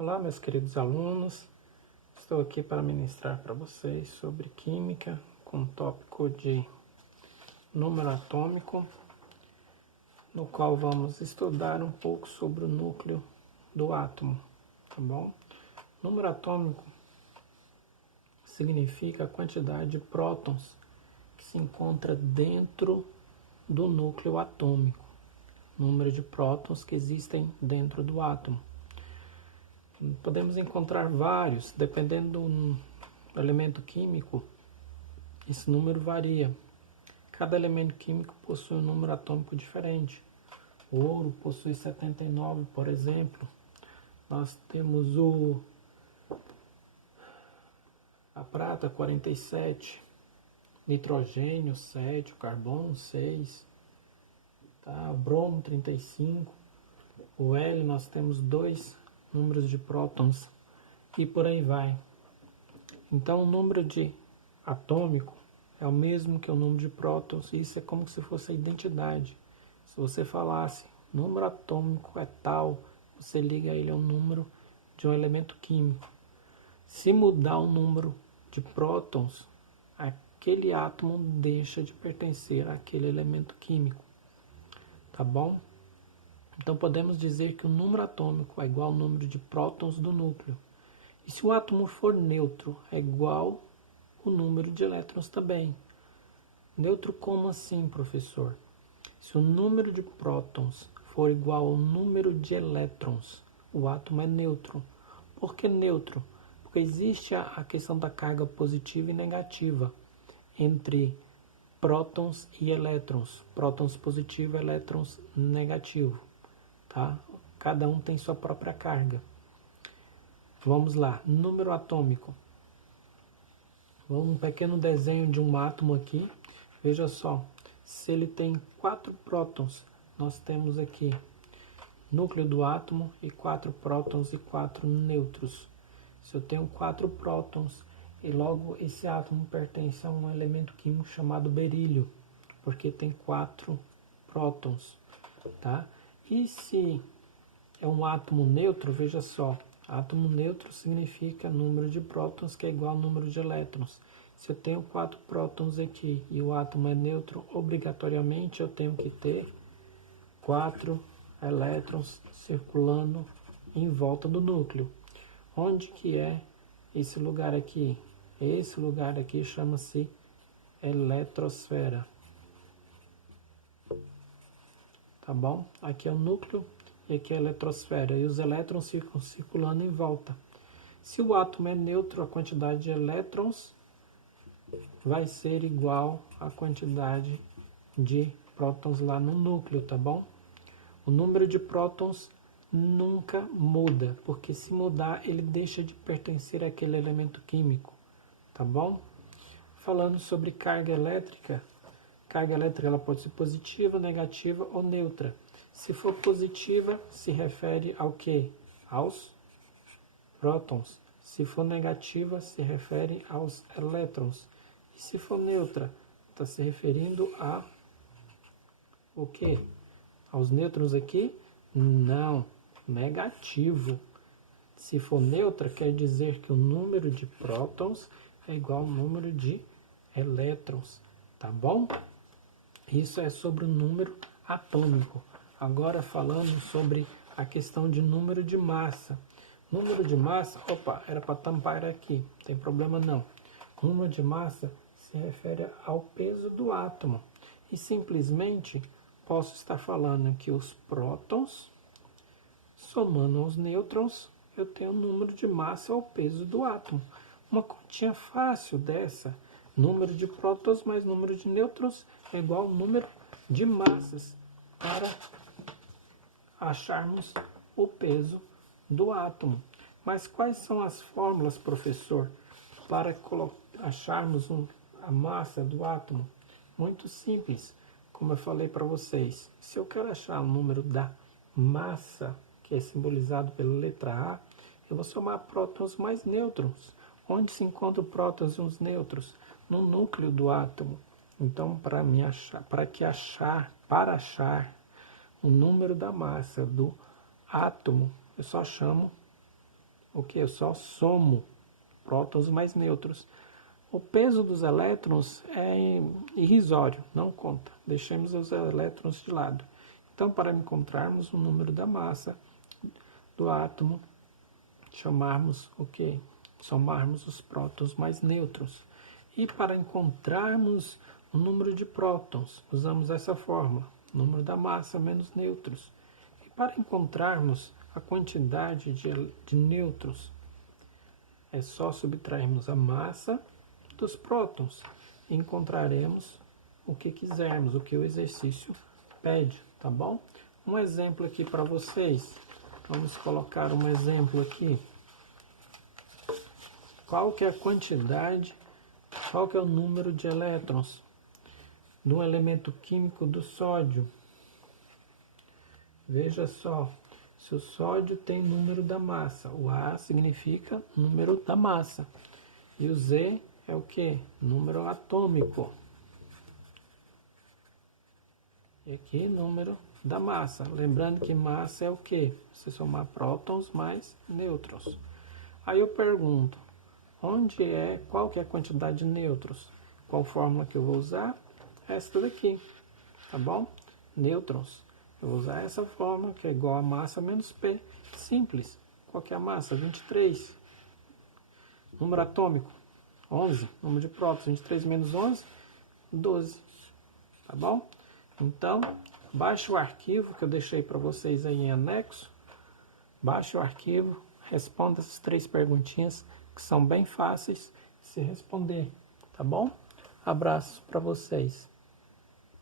Olá, meus queridos alunos. Estou aqui para ministrar para vocês sobre química com o tópico de número atômico, no qual vamos estudar um pouco sobre o núcleo do átomo, tá bom? Número atômico significa a quantidade de prótons que se encontra dentro do núcleo atômico, número de prótons que existem dentro do átomo. Podemos encontrar vários, dependendo do elemento químico, esse número varia. Cada elemento químico possui um número atômico diferente. O ouro possui 79, por exemplo. Nós temos a prata, 47, nitrogênio, 7, o carbono, 6, tá? O bromo, 35, o hélio nós temos 2 números de prótons e por aí vai. Então o número de atômico é o mesmo que o número de prótons, e isso é como se fosse a identidade. Se você falasse número atômico é tal, você liga ele ao número de um elemento químico. Se mudar o número de prótons, aquele átomo deixa de pertencer àquele elemento químico, tá bom? Então podemos dizer que o número atômico é igual ao número de prótons do núcleo. E se o átomo for neutro, é igual o número de elétrons também. Neutro como assim, professor? Se o número de prótons for igual ao número de elétrons, o átomo é neutro. Por que neutro? Porque existe a questão da carga positiva e negativa entre prótons e elétrons. Prótons positivo, elétrons negativo. Tá? Cada um tem sua própria carga. Vamos lá, número atômico. Um pequeno desenho de um átomo aqui. Veja só, se ele tem 4 prótons, nós temos aqui núcleo do átomo e 4 prótons e 4 nêutrons. Se eu tenho 4 prótons, e logo esse átomo pertence a um elemento químico chamado berílio, porque tem 4 prótons, tá? E se é um átomo neutro, veja só, átomo neutro significa número de prótons que é igual ao número de elétrons. Se eu tenho 4 prótons aqui e o átomo é neutro, obrigatoriamente eu tenho que ter 4 elétrons circulando em volta do núcleo. Onde que é esse lugar aqui? Esse lugar aqui chama-se eletrosfera. Tá bom? Aqui é o núcleo e aqui é a eletrosfera. E os elétrons ficam circulando em volta. Se o átomo é neutro, a quantidade de elétrons vai ser igual à quantidade de prótons lá no núcleo, tá bom? O número de prótons nunca muda, porque se mudar, ele deixa de pertencer àquele elemento químico, tá bom? Falando sobre carga elétrica ela pode ser positiva, negativa ou neutra. Se for positiva, se refere ao quê? Aos prótons. Se for negativa, se refere aos elétrons. E se for neutra, está se referindo a o quê? Aos nêutrons aqui? Não, negativo. Se for neutra, quer dizer que o número de prótons é igual ao número de elétrons, tá bom? Isso é sobre o número atômico. Agora falando sobre a questão de número de massa. Número de massa, opa, era para tampar aqui, não tem problema não. Número de massa se refere ao peso do átomo. E simplesmente posso estar falando que os prótons, somando aos nêutrons, eu tenho o número de massa ou peso do átomo. Uma continha fácil dessa. Número de prótons mais número de nêutrons é igual ao número de massas para acharmos o peso do átomo. Mas quais são as fórmulas, professor, para acharmos a massa do átomo? Muito simples, como eu falei para vocês. Se eu quero achar o número da massa, que é simbolizado pela letra A, eu vou somar prótons mais nêutrons. Onde se encontram prótons e os nêutrons? No núcleo do átomo. Então, para achar o número da massa do átomo, eu só chamo o que? Eu só somo prótons mais nêutrons. O peso dos elétrons é irrisório, não conta. Deixemos os elétrons de lado. Então, para encontrarmos o número da massa do átomo, chamarmos o quê? Somarmos os prótons mais nêutrons. E para encontrarmos o número de prótons, usamos essa fórmula, número da massa menos nêutrons. E para encontrarmos a quantidade de nêutrons, é só subtrairmos a massa dos prótons e encontraremos o que quisermos, o que o exercício pede, tá bom? Um exemplo aqui para vocês. Vamos colocar um exemplo aqui. Qual que é a quantidade, qual que é o número de elétrons de um elemento químico do sódio? Veja só, se o sódio tem número da massa, o A significa número da massa e o Z é o que? Número atômico. E aqui número da massa. Lembrando que massa é o que? Você somar prótons mais nêutrons. Aí eu pergunto, qual que é a quantidade de nêutrons? Qual fórmula que eu vou usar? Esta daqui, tá bom? Nêutrons. Eu vou usar essa fórmula que é igual a massa menos P. Simples. Qual que é a massa? 23. Número atômico? 11. Número de prótons? 23 menos 11? 12. Tá bom? Então, baixe o arquivo que eu deixei para vocês aí em anexo. Baixe o arquivo, responda essas 3 perguntinhas que são bem fáceis de se responder, tá bom? Abraço para vocês.